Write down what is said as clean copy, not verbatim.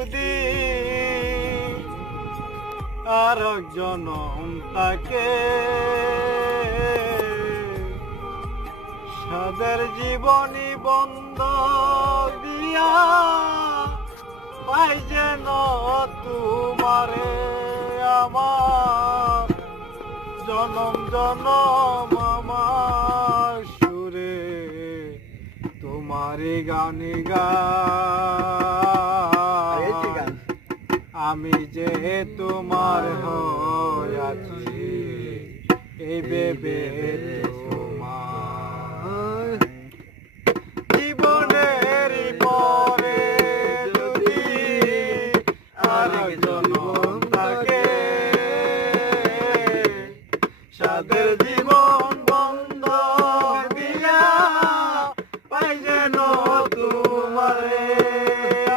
যদি আর জনম তাকে সাদের জীবনী বন্ধ দিয়া পাই যেন তোমারে আমার জনম জনম আমার সুরে তোমারে গানে গান আমি যে তোমার হয়ে আছি এই ভেবে